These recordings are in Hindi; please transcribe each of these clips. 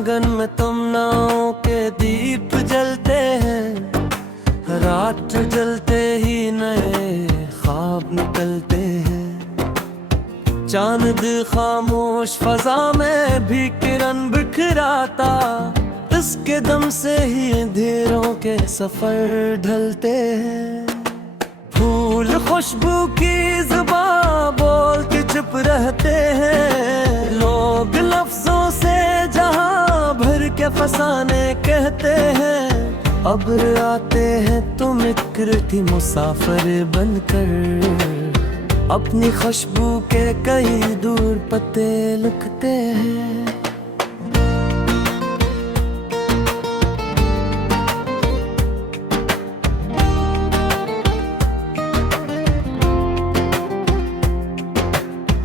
आंगन में तुम नाव के दीप जलते हैं, रात जलते ही नए ख्वाब निकलते हैं। चांद खामोश फजा में भी किरण बिखराता, इसके दम से ही अंधेरों के सफर ढलते हैं। फूल खुशबू की जुबान बोल के चुप रहते हैं, लोग लफ्जों से जहां भर के फसाने कहते हैं। अब्र आते हैं तुम इकट्ठी मुसाफिर बनकर, अपनी खुशबू के कई दूर पते लिखते हैं।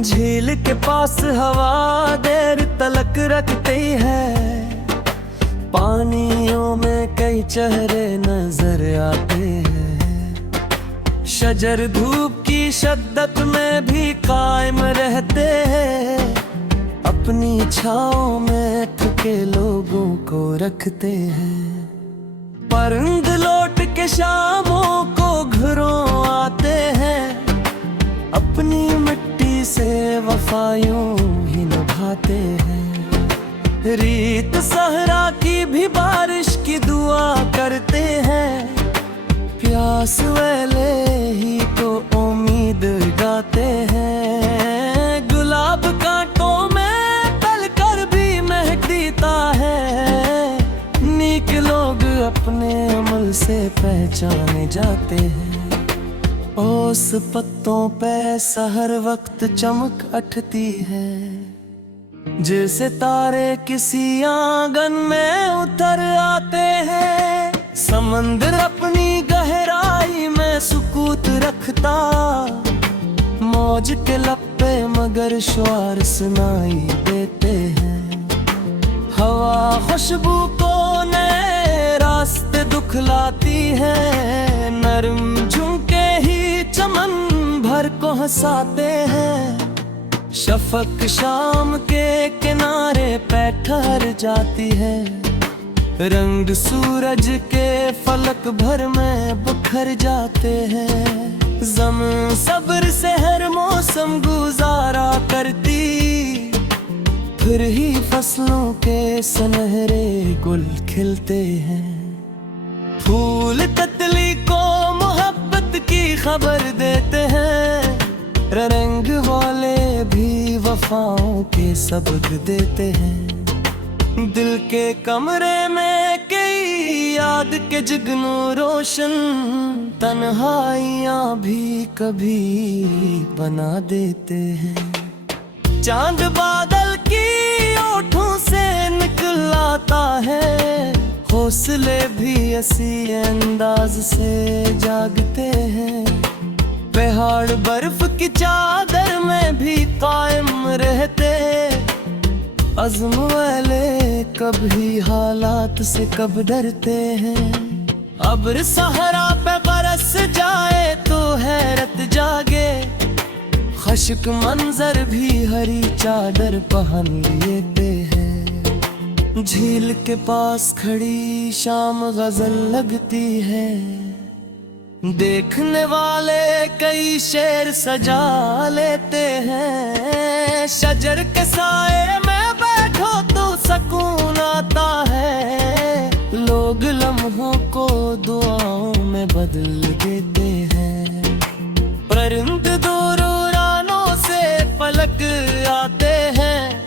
झील के पास हवा देर तलक रखती है, पानियों में कई चेहरे नजर आते हैं। शजर धूप की शद्दत में भी कायम रहते हैं, अपनी छाँव में थके लोगों को रखते हैं। परिंद लौट के शामों को घरों आते हैं, अपनी मिट्टी से वफायों ही निभाते हैं। रीत सहरा की भी बारिश की दुआ करते हैं, प्यास वाले ही तो उम्मीद गाते हैं। गुलाब कांटों में तल कर भी महक देता है, नेक लोग अपने अमल से पहचाने जाते हैं। ओस पत्तों पे सहर वक्त चमक उठती है, जैसे तारे किसी आंगन में उतर आते हैं। समंदर अपनी गहराई में सुकूत रखता, मौज के लपे मगर श्वार सुनाई देते हैं। हवा खुशबू को नए रास्ते दुखलाती है, नरम झुमके ही चमन भर को हंसाते हैं। शफक शाम के किनारे पे ठहर जाती है, रंग सूरज के फलक भर में बिखर जाते हैं। ज़मीं सब्र से हर मौसम गुजारा करती, फिर ही फसलों के सुनहरे गुल खिलते हैं। फूल तितली को मोहब्बत की खबर देते हैं, रंग वाले भी वफाओं के सबक देते हैं। दिल के कमरे में कई याद के जुगनू रोशन, तन्हाइयाँ भी कभी बना देते हैं। चांद बादल की ओठों से निकल आता है, हौसले भी ऐसी अंदाज से जागते हैं। पहाड़ बर्फ की चादर में भी कायम रहते, अज़्म वाले कभी हालात से कब डरते हैं। अब्र सहरा पे बरस जाए तो हैरत जागे, खुश्क मंजर भी हरी चादर पहन लेते हैं। झील के पास खड़ी शाम गजल लगती है, देखने वाले कई शेर सजा लेते हैं। शजर के साए में बैठो तो सुकून आता है, लोग लम्हों को दुआओं में बदल देते हैं। परिंद दूर उड़ानों से पलक आते हैं,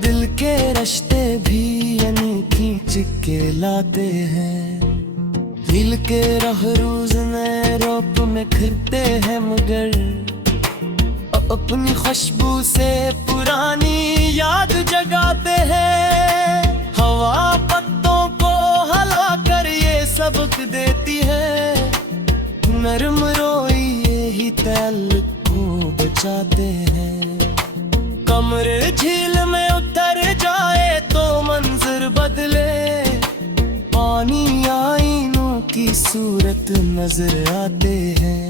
दिल के रिश्ते भी यानी खींच के लाते हैं। दिल के रहरूज नए रूप में खिलते हैं, मगर अपनी खुशबू से पुरानी याद जगाते हैं। हवा पत्तों को हला कर ये सबक देती है, नरम रोई ही ताल्लुक को बचाते हैं। कमरे झील में उतर जाए तो मंजर बदले, पानी आईनों की सूरत नजर आते हैं।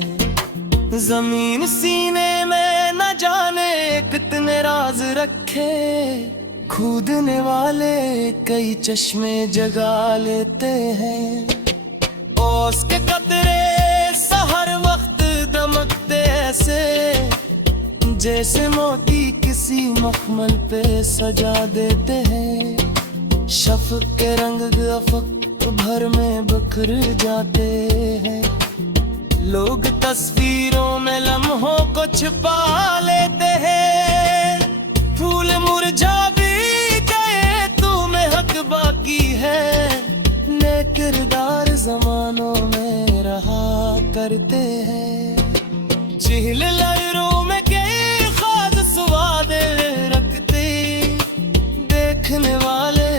जमीन सीने में न जाने कितने राज रखे, कूदने वाले कई चश्मे जगा लेते हैं। ओस के कतरे हर वक्त दमकते ऐसे, जैसे मोती किसी मखमल पे सजा देते हैं। शफ़क़ के रंग अफ़क़ भर में बिखर जाते हैं। लोग तस्वीरों में लम्हों को छिपा लेते हैं। फूल मुरझा भी गए, तू में हक बाकी है। नए किरदार ज़मानों में रहा करते हैं। झील लहरों में कई खास स्वाद रखते, देखने वाले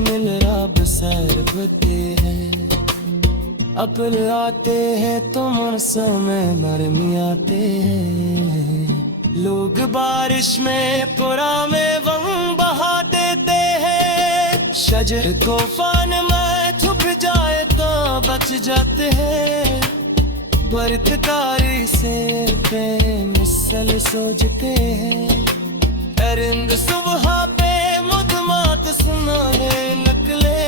मिल रब सैर होते हैं। अपल आते हैं तो मौसम में नरमी आते हैं। लोग बारिश में पुरा में वंग बहा देते हैं। शजर को फान में छुप जाए तो बच जाते हैं। बरकतारी से बेमिसल सोचते हैं। परिंद सुबह पे मुदमात सुनाने निकले,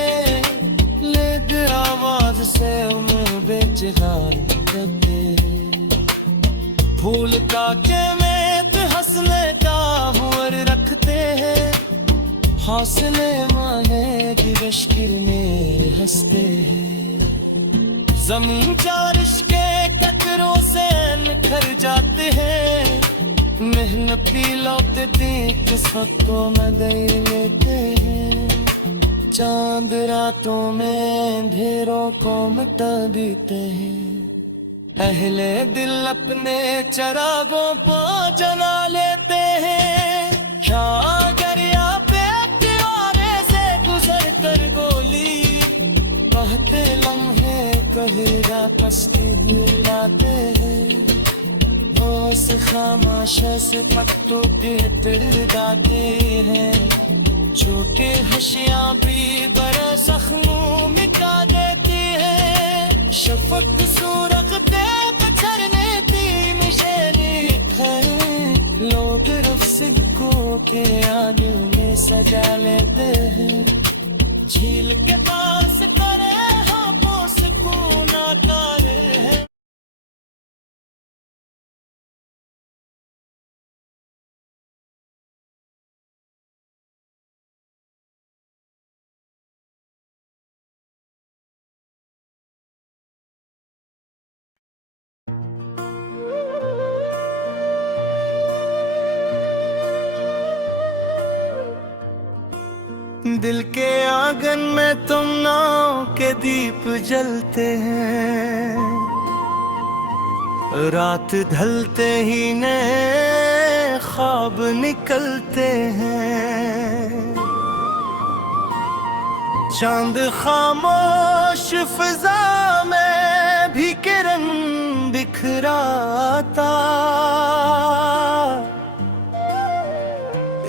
लेग आवाज से उन्हें बेचैन करते हैं। फूल काटे में तो हंसने का हुनर रखते हैं। हौसले माने की मुश्किल में हंसते हैं। जमीन चारिश के टकरों से निखर जाते हैं। मेहनती लौटते देख सबको मदई लेते हैं। चांद रातों में अंधेरों को मिटा देते हैं। अहले दिल अपने चरागों को जला लेते हैं। दरिया पे किनारे से गुजर कर गोली, बहते लम्हे कहेगा कसके मिलाते हैं। उस खामोशी से पत्तों के दिल गाते हैं। जो के हंसियां भी बड़ा जख्मों मिटा देती है। शफक सूरखते पछड़ने की मिशेली है। लोग रफ्सिको के आलू में सजा लेते हैं। झील के पास करे है। दिल के आंगन में तुम नाव के दीप जलते हैं। रात ढलते ही नए ख्वाब निकलते हैं। चांद खामोश फिजा में भी किरण बिखराता।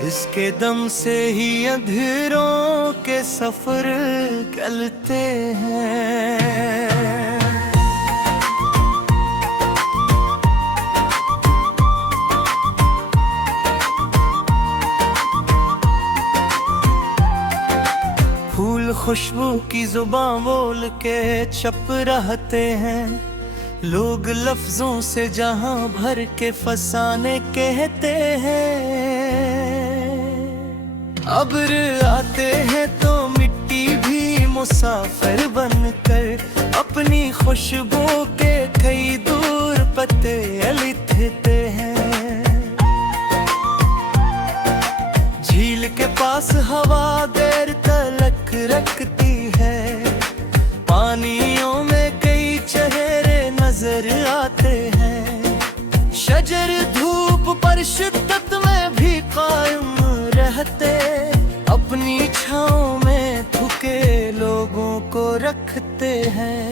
इसके दम से ही अंधेरों के सफर चलते हैं। फूल खुशबू की जुबान बोल के चप रहते हैं। लोग लफ्जों से जहां भर के फसाने कहते हैं। अब्र आते हैं तो मिट्टी भी मुसाफिर बनकर अपनी खुशबू के कई दूर पते लिखते हैं। झील के पास हवा देर तलक रखती है। पानियों में कई चेहरे नजर आते हैं। शजर धूप पर शिद्दत में भी कायम रहते। अपनी छाँव में थके लोगों को रखते हैं।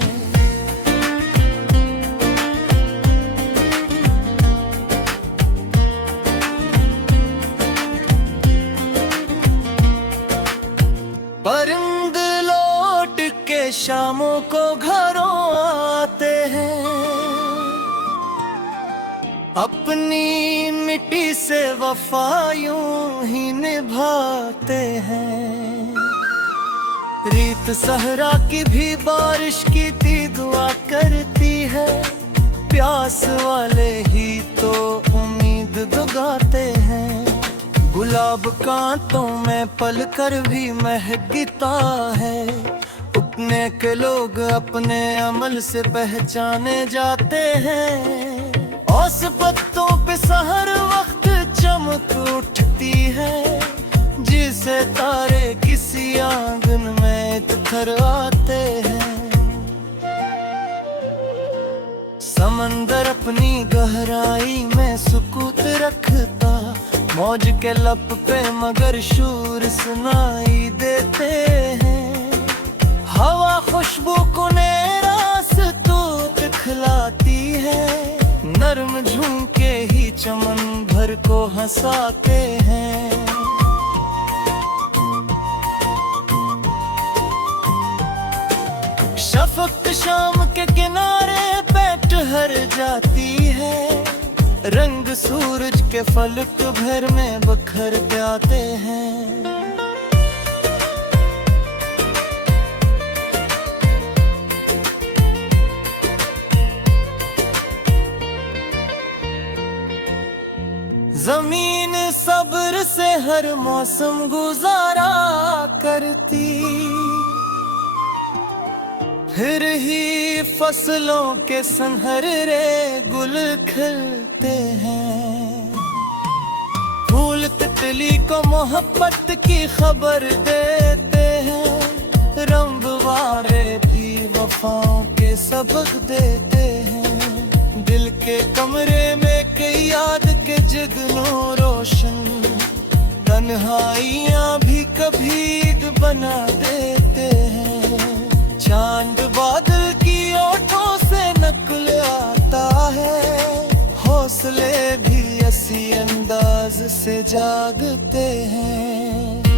परिंद लौट के शामों को घरों आते हैं। अपनी मिट्टी से वफा यूं ही निभाते हैं। रीत सहरा की भी बारिश की ती दुआ करती है, प्यास वाले ही तो उम्मीद दुगाते हैं। गुलाब कांटों में पल कर भी महकता है, उगने के लोग अपने अमल से पहचाने जाते हैं। औस पत्तों पे सहर वक्त चमक उठती है, जिसे तारे किसी आंगन में इतर आते हैं। समंदर अपनी गहराई में सुकूत रखता, मौज के लब पे मगर शूर सुनाई देते हैं। हवा खुशबू को रास्तों दिखलाती है, नरम झुमके ही चमन भर को हंसाते हैं। शफक शाम के किनारे पे ठहर जाती है, रंग सूरज के फलक भर में बखर जाते हैं। जमीन सब्र से हर मौसम गुजारा करती, फिर ही फसलों के सुनहरे गुल खिलते हैं। फूल तितली को मोहब्बत की खबर देते हैं, रंग वारे भी वफाओं के सबक देते हैं। दिल के कमरे में कई याद के जगनों रोशन, तन्हाइयाँ भी कभी ईद बना देते हैं। चांद बादल की ओठों से नकल आता है, हौसले भी ऐसी अंदाज से जागते हैं।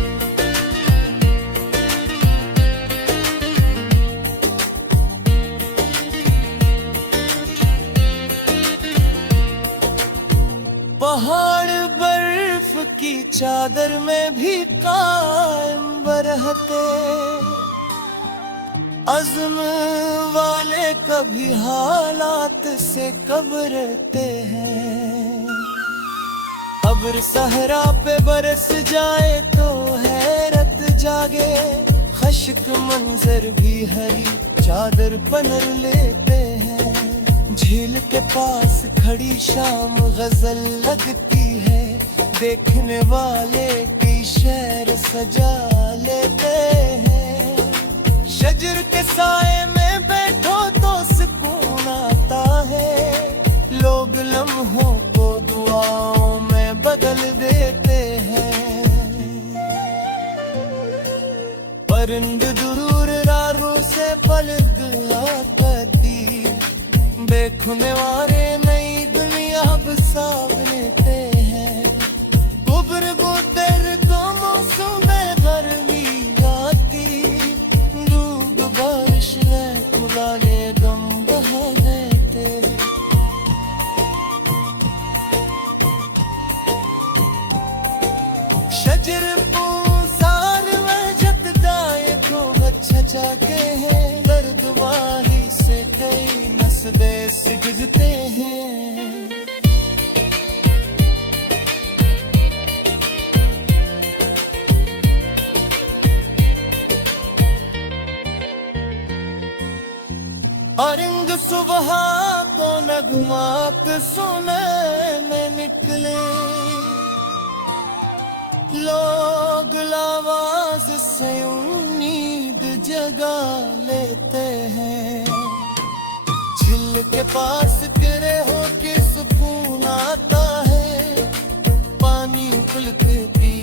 पहाड़ बर्फ की चादर में भी कायम बरहते, अज़्म वाले कभी हालात से कबरते हैं। अब्र सहरा पे बरस जाए तो हैरत जागे, खश्क मंजर भी हरी चादर पनर लेते हैं। झील के पास खड़ी शाम गजल लगती है, देखने वाले की शेर सजा लेते हैं। शजर के साए में बैठो तो सुकून आता है, लोग लम्हों को दुआओं में बदल देते हैं। परिंद दुरूर राहों से पलक आती, देखने वाले नई दुनिया बसा लेते हैं। गुबर गुतर को मौसम में गर्मी आती, बारिश में पुराने गम बहा देते। शजर सार में जत जाए तो अच्छा जाके हैं, दर्द वाही से कई नस्ले सिगजते हैं। अरंग सुबह को नगमात सुने में निकले, लोग आवाज से उम्मीद जगा लेते हैं। झील के पास गिरे हो के सुकून आता है, पानी पुलके की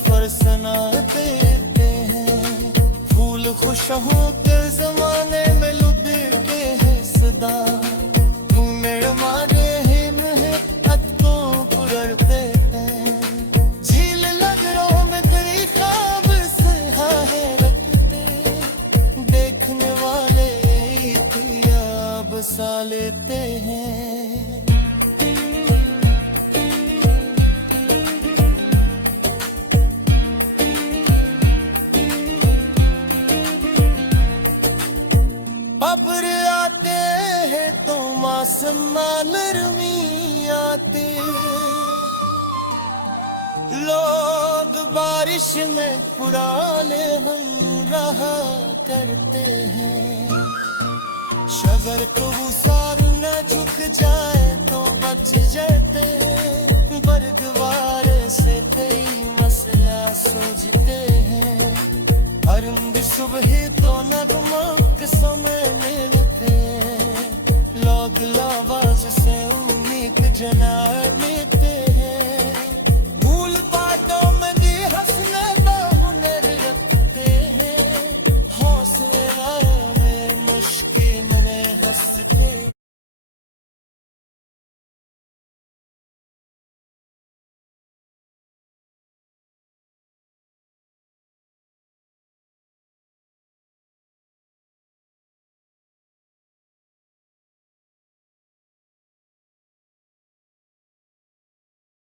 फरसना देते हैं। फूल खुश हो के जमाने में सदा मेरे मारे हिम है अतकों पुरते हैं। झील लगरों में तेरी ख्वाब से है रखते, देखने वाले इतिया बसा लेते हैं। आसमान नरमी आते, लोग बारिश में पुराने हम रहा करते हैं। शगर को सार न झुक जाए तो बच जाते हैं, बरगवारे से कई मसला सूझते हैं। हर सुबह तो नगमा समय